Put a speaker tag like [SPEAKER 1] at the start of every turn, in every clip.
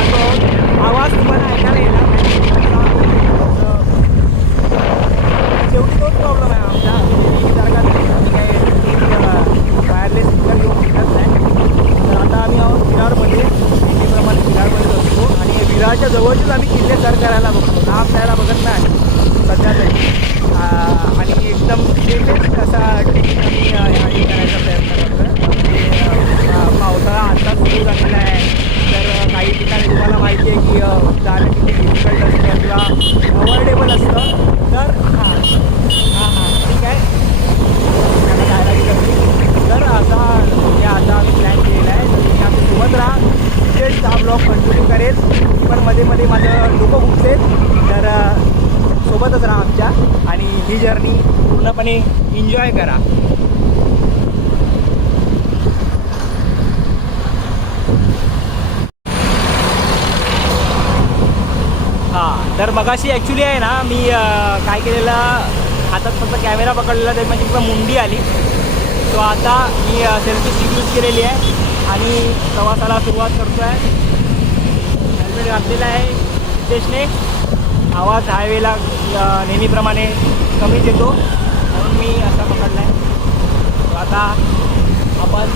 [SPEAKER 1] जातो. आवाज तुम्हाला ऐकायला येणार नाही. अ, शेवटी तोच प्रॉब्लेम आहे आमचा की जर का वायरलेस स्पीकर घेऊन फिरत नाही. तर आता आम्ही आहोत विरारमध्ये. नेहमीप्रमाणे विरारमध्ये असतो आणि विरारच्या जवळचेच आम्ही किल्ले सर करायला बघतो. लांब जायला बघत नाही. सध्या तरी. आणि एकदम सेफेस्ट असा ट्रेकिंग आम्ही यावेळी करायचा प्रयत्न करतो म्हणजे, पावसाळा आत्ताच सुरू झालेला आहे. तर काही ठिकाणी तुम्हाला माहिती आहे की अ, जाणं किती डिफिकल्ट असतं किंवा अवॉइडेबल असतं तर हां हां हां ठीक आहे आणि जायला गेलं तर आता म्हणजे आता आम्ही प्लॅन केलेला आहे तर तुम्ही आम्ही सोबत राहा तिथेच हा ब्लॉग कंटिन्यू करेल मी पण मध्ये मध्ये माझं डोकं फुटते तर अ, सोबतच राहा आमच्या आणि ही जर्नी पूर्णपणे एन्जॉय करा. हां तर मगाशी ॲक्च्युली आहे ना मी काय केलेलं हातात फक्त कॅमेरा पकडलेला तर माझी म्हणजे तिथं मुंडी आली. तो आता मी सेल्फी स्टिक यूज केलेली आहे आणि प्रवासाला सुरुवात करतो आहे हेल्मेट घातलेलं आहे सिद्धेशने आवाज हायवेला नेहमीप्रमाणे कमीच येतो. मी असा पकडला आहे आता आपण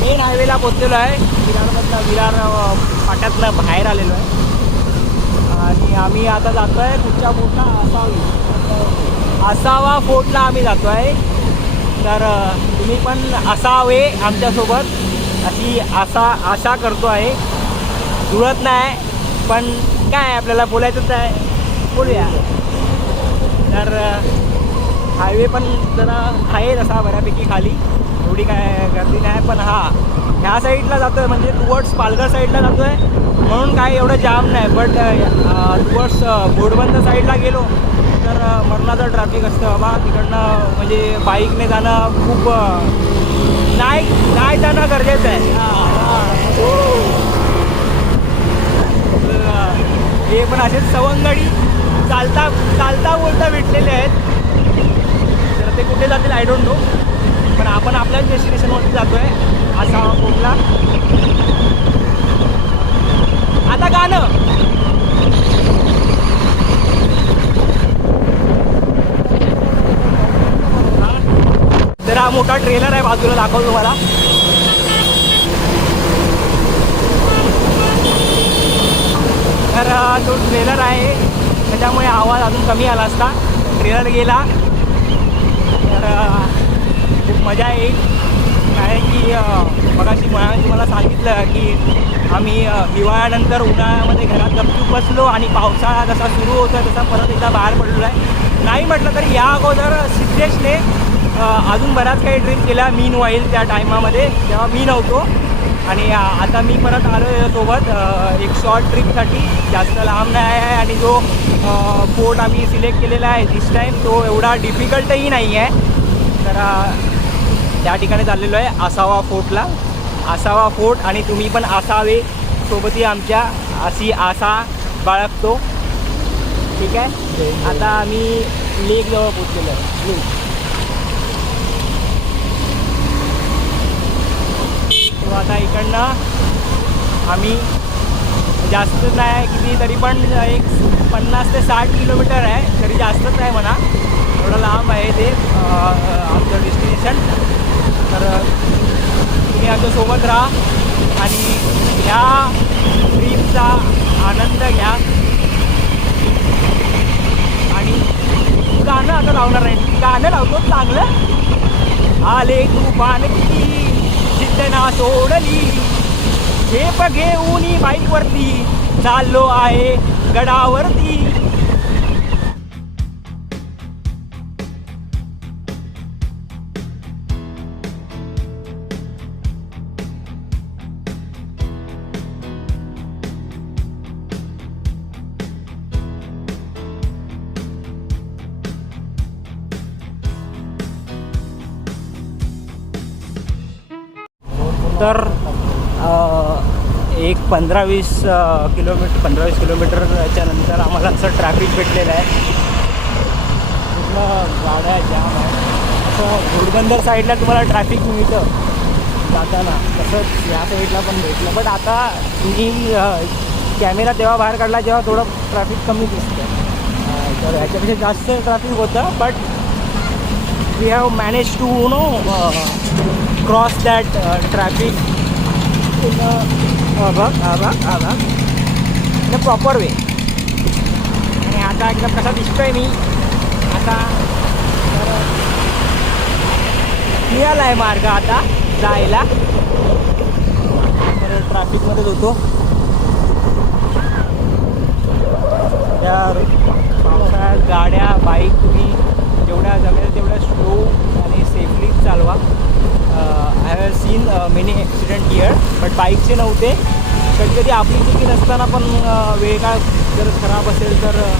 [SPEAKER 1] मेन हायवेला पोचलेलो आहे. विरारमधला विरार अ, बाहेर आलेलो आहे. आणि आम्ही आता जातो आहे कुठच्या फोर्टला असावी असावा फोर्टला आम्ही जातो आहे तर तुम्ही पण असावे आमच्यासोबत. अशी आशा आशा करतो आहे. जुळत नाही पण काय आपल्याला बोलायचंच आहे. बोलूया. तर हायवे पण जरा आहे तसा बऱ्यापैकी खाली एवढी काय गर्दी नाही पण हा ह्या साईडला जातो आहे म्हणजे टुवर्ड्स पालघर साईडला जातो आहे म्हणून काय एवढं जाम नाही बट टुवर्ड्स घोडबंद साईडला गेलो तर अ, मरणाचं ट्रॅफिक असतं बाबा तिकडनं म्हणजे बाईकने जाणं खूप नाही नाही जाणं गरजेचं आहे हां, हां. हो. हे पण असेच सवंगडी चालता चालता बोलता भेटलेले आहेत. तर ते कुठे जातील आय डोंट नो पण आपण आपल्याच डेस्टिनेशनवरती जातो आहे असा कुठला आता गाणं. तर हा मोठा ट्रेलर आहे बाजूला दाखवतो तुम्हाला. तर तो ट्रेलर आहे त्याच्यामुळे आवाज अजून कमी आला असता. ट्रेलर गेला. तर खूप मजा येईल. कारण की मगाशी मुळाशी तुम्हाला सांगितलं की आम्ही हिवाळ्यानंतर उन्हाळ्यामध्ये घरात गपचूप बसलो आणि पावसाळा जसा सुरू होता तसा परत एकदा बाहेर पडलो आहे नाही म्हटलं तरी या अगोदर सिद्धेशने अजून बऱ्याच काही ड्रिंक केल्या मीन वाईल त्या टायमामध्ये तेव्हा मी नव्हतो. आणि आता मी परत आलो आहे सोबत एक शॉर्ट ट्रिपसाठी जास्त लांब नाही आहे आणि जो फोर्ट आम्ही सिलेक्ट केलेला आहे दिस टाईम तो एवढा डिफिकल्टही नाही आहे तर त्या ठिकाणी चाललेलो आहे आसावा फोर्टला आसावा फोर्ट आणि तुम्ही पण असावे सोबतही आमच्या अशी आसा बाळगतो. ठीक आहे? आता आम्ही लेकजवळ पोचलेलो आहे. आता इकडनं आम्ही जास्त नाही किती तरी पण एक पन्नास ते साठ किलोमीटर आहे तरी जास्तच नाही म्हणा. एवढं लांब आहे ते आमचं डेस्टिनेशन तर तुम्ही आमच्यासोबत राहा आणि ह्या ट्रीपचा आनंद घ्या. आणि गाणं आता लावणार नाही गाणं लावतो चांगलं. आले तू की किती सिद्धना सोडली झेप घेऊन बाईकवरती. चाललो आहे गडावरती. तर एक पंधरा वीस किलोमीटर पंधरा वीस किलोमीटरच्या नंतर आम्हाला असं ट्रॅफिक भेटलेलं आहे. पूर्ण गाड्या जाम आहे. असं घोडबंदर साईडला तुम्हाला ट्रॅफिक मिळतं जाताना. तसंच या साईडला पण भेटलं. बट आता मी कॅमेरा तेव्हा बाहेर काढला जेव्हा थोडं ट्रॅफिक कमी दिसतं. तर ह्याच्यापेक्षा जास्त ट्रॅफिक होतं. But we have manage to no cross that traffic in बघ हा बघ हा बघ इन अ प्रॉपर वे आणि आता एकदम कसा दिसतोय मी आता मिळाला आहे मार्ग आता जायला. ट्रॅफिकमध्येच होतो. तर पावसाळ्यात गाड्या बाईक तुम्ही जेवढ्या जमेल तेवढ्या स्लो आणि सेफली चालवा. I have seen many accident here but बाईकचे नव्हते. कधी कधी आपली चुकी नसताना पण uh, वेळ काळ जर खराब असेल तर uh,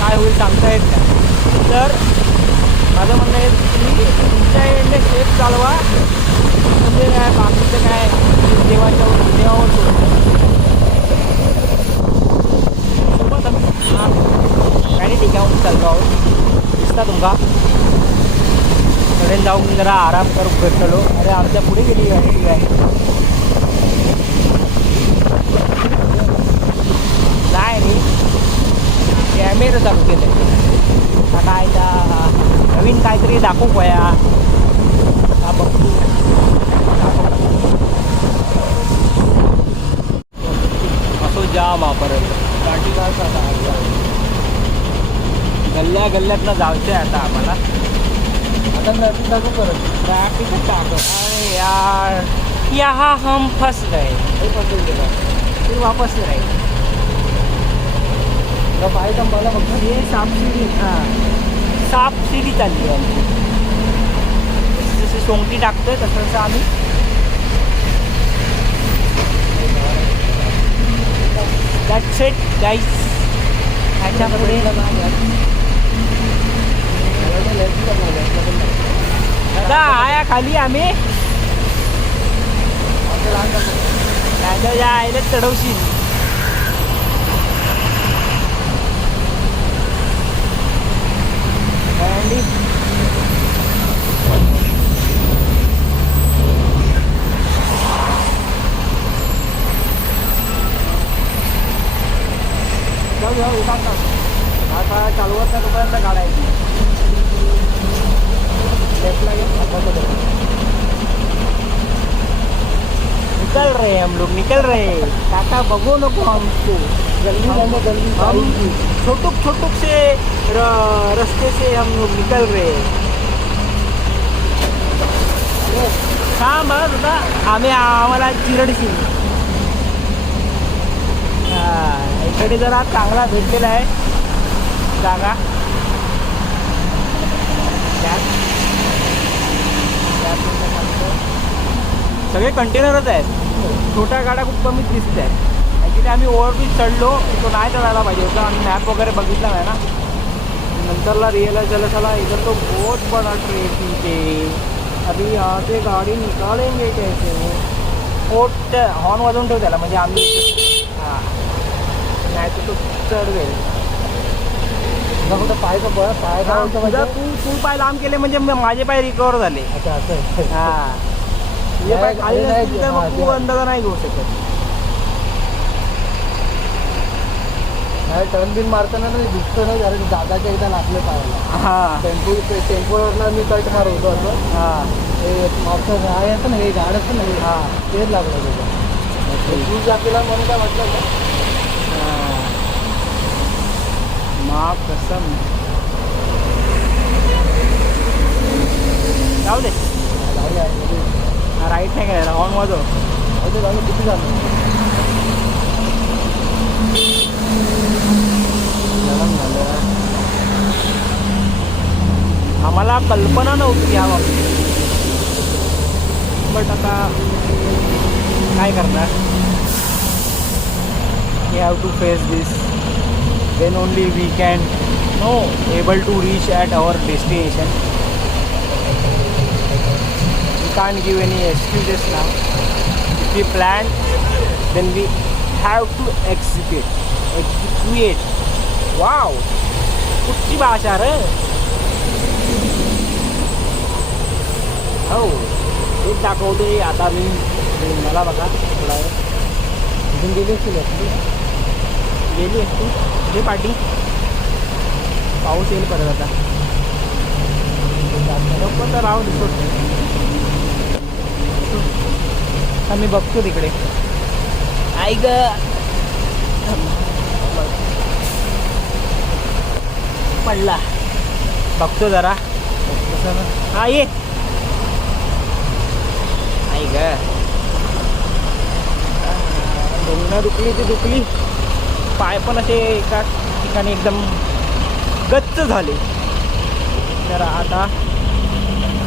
[SPEAKER 1] काय होईल सांगता येत नाही. तर माझं म्हणणं आहे तुम्ही तुमच्या एंडने सेफ चालवा. म्हणजे काय बाकीचं काय देवाच्या देवावर सोडतं सोबत आम्ही हा. गाडी टिकावून चालतो आहोत. दिसता तुमका? कडेन जाऊन जरा आराम करू बसलो अरे आमच्या पुढे गेली गाडी नाही रे. कॅमेरा चालू केलं. आता काय त्या नवीन काहीतरी दाखवू पया असो जाम वापरत गाठी गल्ल्या गल्ल्यातनं जायचं आहे आता आम्हाला.
[SPEAKER 2] आता ट्रॅफिक लागू करत
[SPEAKER 1] ट्रॅफिकच टाकत अरे यार. यहाँ हम फंस गए.
[SPEAKER 2] हे गेला.
[SPEAKER 1] फिर वापस राहील
[SPEAKER 2] पाय मला फक्त.
[SPEAKER 1] हे सापशिडी हां. सापशिडी चालली आहे आमची. जशी जशी सोंगटी टाकतोय तसं तसं आम्ही दॅट्स इट गाईस ह्याच्या पुढे दादा आया खाली आम्ही. दादाच्या आईला चढवशील. आणि
[SPEAKER 2] जाऊ जाऊ उठा ना आता चालवत नाही तोपर्यंत काढायची लेफ्टला गेलं हाताचं धरून.
[SPEAKER 1] निकल रहे हम लोग निकल रहे काका बघू नको हमको
[SPEAKER 2] जल्दी जाने जल्दी
[SPEAKER 1] हम. छोटुक छोटुक से र, रस्ते से हम लोग निकल रहे हा दादा. आम्ही आम्हाला चिरडशील हा इकडे जरा चांगला भेटलेला आहे. जागा. सगळे कंटेनरच आहेत. छोट्या गाड्या खूप कमीच दिसत आहेत. ॲक्च्युली आम्ही ओव्हरब्रिज चढलो तो नाही चढायला पाहिजे होता. आम्ही मॅप वगैरे बघितला नाही ना. नंतरला रिअलाइज झालं चला इधर तो बहुत बड़ा ट्रैफिक है अभी यहाँ से गाड़ी निकालेंगे कैसे पोट हॉर्न वाजवून ठेव त्याला म्हणजे आम्ही हां. नाही तर तो चढवेल
[SPEAKER 2] कुठं पाय
[SPEAKER 1] हां,
[SPEAKER 2] म्हणजे
[SPEAKER 1] तू तू पाय लांब केले म्हणजे माझे पाय रिकवर झाले.
[SPEAKER 2] अच्छा असं आहे.
[SPEAKER 1] हां तर
[SPEAKER 2] हां,
[SPEAKER 1] मग
[SPEAKER 2] ते.
[SPEAKER 1] अंदाजा नाही घेऊ शकत.
[SPEAKER 2] नाही टर्न बिन मारताना नाही दिसतं ना जरा दादाच्या एकदा लागले पायाला
[SPEAKER 1] हां.
[SPEAKER 2] टेम्पो टेम्पोवरला मी कट मारवतो असं.
[SPEAKER 1] हां.
[SPEAKER 2] हे मागचं आहे येतं ना हे झाड असतं ना हे.
[SPEAKER 1] हां
[SPEAKER 2] तेच लागलं त्याचं तू जातीला म्हणून काय म्हटलं का
[SPEAKER 1] माँ कसम. जाऊ दे.
[SPEAKER 2] गाडी आहे म्हणजे
[SPEAKER 1] राईट नाही करायला हॉर्न वाजव
[SPEAKER 2] जाऊ दे, किती झालं? गरम झालं.
[SPEAKER 1] आम्हाला कल्पना नव्हती या बाबतीत. बट आता काय करणार? We have to face this then only we can no able to reach at our destination we can't give any excuses now we plan then we have to execute. Execute. Wow. कुठची भाषा रे हो तेच दाखवते आता मी मी मला बघा थोडा वेळ
[SPEAKER 2] इथून गेली असतील आपली.
[SPEAKER 1] गेली असती जे पाठी पाऊस येईल परत आता पण तर मी बघतो तिकडे. ऐक पडला. बघतो जरा. हा ये. ऐक डोंगरा दुखली ती दुखली. पाय पण असे एका ठिकाणी एकदम गच्च झाले. तर आता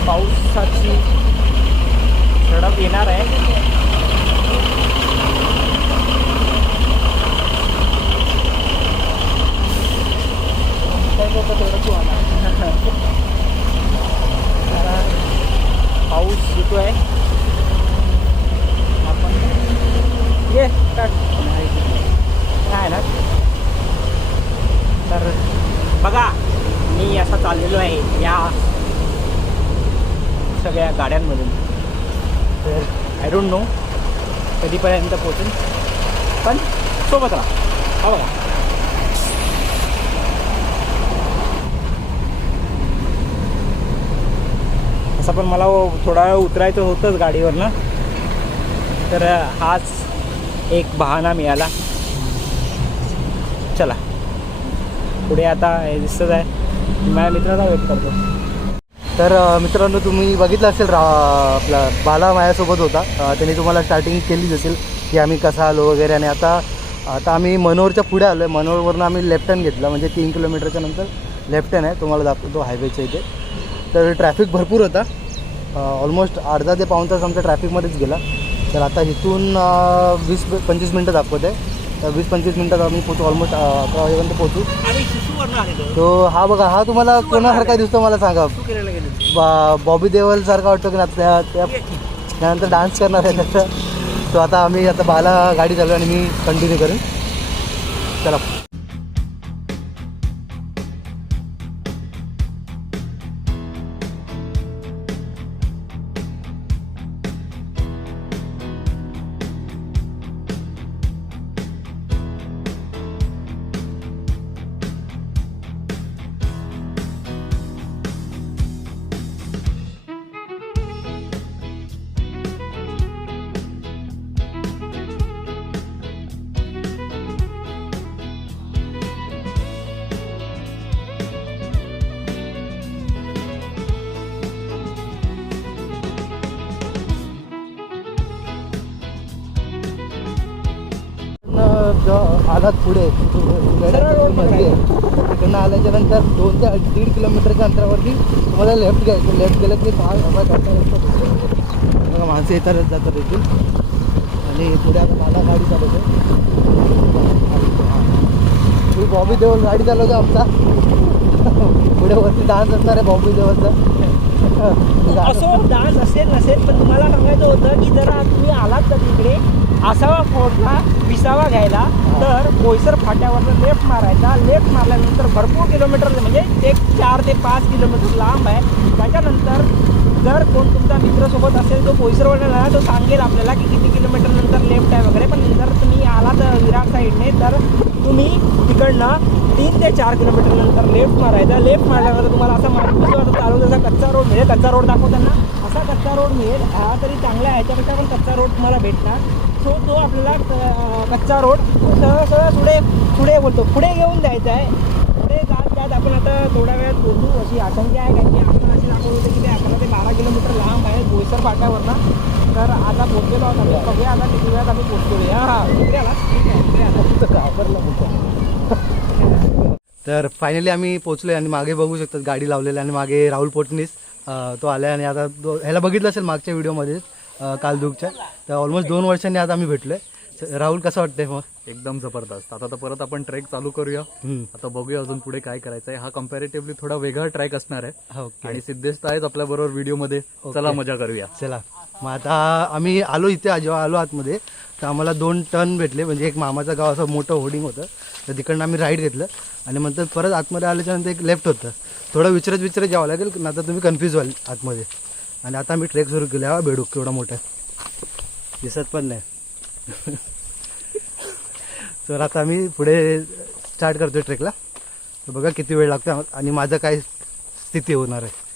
[SPEAKER 1] पावसाची झडप येणार आहे. पाऊस येतोय आपण ये काय ना? तर बघा मी असा चाललेलो आहे या सगळ्या गाड्यांमधून. आय डोंट नो कधीपर्यंत पोचेल. पण सोबत राहा. हा बघा. असं पण मला थोडा वेळ उतरायचं होतंच गाडीवरनं. तर हाच एक बहाणा मिळाला. चला. पुढे आता हे दिसतच आहे. माझ्या मित्राला वेट करतो.
[SPEAKER 2] तर मित्रांनो तुम्ही बघितलं असेल रा आपला बाला माझ्यासोबत होता. त्याने तुम्हाला स्टार्टिंग केलीच असेल की आम्ही कसा आलो वगैरे. आणि आता आता आम्ही मनोरच्या पुढे आलो आहे मनोहरवरून आम्ही लेफ्टन घेतला म्हणजे तीन किलोमीटरच्या नंतर लेफ्टन आहे. तुम्हाला दाखवतो हायवेच्या इथे. तर ट्रॅफिक भरपूर होता. ऑलमोस्ट अर्धा ते पाऊण तास आमचा ट्रॅफिकमध्येच गेला. तर आता इथून वीस पंचवीस मिनटं दाखवत आहे तर वीस पंचवीस मिनटात आम्ही पोचू ऑलमोस्ट अकरा वाजेपर्यंत
[SPEAKER 1] आलेलो
[SPEAKER 2] तो. हा बघा हा तुम्हाला कोणासारखा दिसतो मला सांगा. बॉबी देवल सारखा वाटतो की ना त्या त्या- त्यानंतर डान्स करणार आहे त्याचं. तो आता आम्ही आता बाला गाडी चालू आणि मी कंटिन्यू करेन. चला. आलात पुढे. तिकडनं आल्याच्यानंतर दोन ते दीड किलोमीटरच्या अंतरावरती तुम्हाला लेफ्ट घ्यायचं लेफ्ट गेलं की फार. बघा माणसं येतातच जातात इथून. आणि पुढे आता मला गाडी चालवते मी बॉबी देवल गाडी चालवतो आमचा. पुढे वरती डान्स असणार आहे बॉबी देवलचा
[SPEAKER 1] असो डान्स असेल नसेल पण तुम्हाला सांगायचं होतं की जरा तुम्ही आलात तर तिकडे? आसावा फोर्टला विसावा घ्यायला तर बोईसर फाट्यावरनं लेफ्ट मारायचा. लेफ्ट मारल्यानंतर भरपूर किलोमीटर म्हणजे एक चार ते पाच किलोमीटर लांब आहे. त्याच्यानंतर जर कोण तुमचा मित्रसोबत असेल तो बोईसरवरनं ना तो सांगेल आपल्याला की किती किलोमीटर नंतर लेफ्ट आहे वगैरे. पण जर तुम्ही आलात विरार साईडने तर तुम्ही तिकडनं तीन ते चार किलोमीटर नंतर लेफ्ट मारायचा. लेफ्ट मारल्यानंतर तुम्हाला असा मार्ग चालू जसा कच्चा रोड मिळेल कच्चा रोड दाखवताना असा कच्चा रोड मिळेल. हा तरी चांगला आहे. ह्याच्यापेक्षा पण कच्चा रोड तुम्हाला भेटणार. सो तो आपल्याला कच्चा रोड. सरळ सरळ पुढे पुढे बोलतो. पुढे घेऊन जायचा आहे. पुढे जात जात आपण आता थोड्या वेळात पोहोचू अशी आशंका आहे. कारण की आपण असे दाखवत होते की ते अकरा ते बारा किलोमीटर लांब आहे बोईसर फाट्यावरनं. तर आता पोहोचलेलो आहोत आम्ही. बघूया आता किती वेळात आम्ही पोहोचतो हा हा. इकडे आला. ठीक आहे इकडे आला.
[SPEAKER 2] तर फायनली आम्ही पोचलोय आणि मागे बघू शकतात गाडी लावलेली आणि मागे राहुल पोटनीस. तो आला आणि आता तो ह्याला बघितलं असेल मागच्या व्हिडिओमध्ये कालदुगच्या तर ऑलमोस्ट दोन वर्षांनी आता आम्ही भेटलोय. स- राहुल कसं वाटतंय मग?
[SPEAKER 3] एकदम जबरदस्त. आता तर परत आपण ट्रेक चालू करूया. आता बघूया अजून पुढे काय करायचं आहे हा कम्पॅरेटिव्हली थोडा वेगळा ट्रॅक असणार आहे. आणि सिद्धेश तर आहेत आपल्या बरोबर व्हिडिओमध्ये चला मजा करूया.
[SPEAKER 2] चला. मग आता आम्ही आलो इथे जेव्हा आलो आतमध्ये. तर आम्हाला दोन टर्न भेटले. म्हणजे एक मामाचं गाव असं मोठं होर्डिंग होतं. तर तिकडनं आम्ही राईट घेतलं. आणि नंतर परत आतमध्ये आल्याच्यानंतर एक लेफ्ट होतं. थोडं विचारत विचारत जावं लागेल ना तर तुम्ही कन्फ्यूज व्हाल आतमध्ये. आणि आता आम्ही ट्रेक सुरू केला हा बेडूक केवढा मोठा दिसत पण नाही. तर आता आम्ही पुढे स्टार्ट करतोय ट्रेकला तर बघा किती वेळ लागतो आणि माझं काय स्थिती होणार आहे.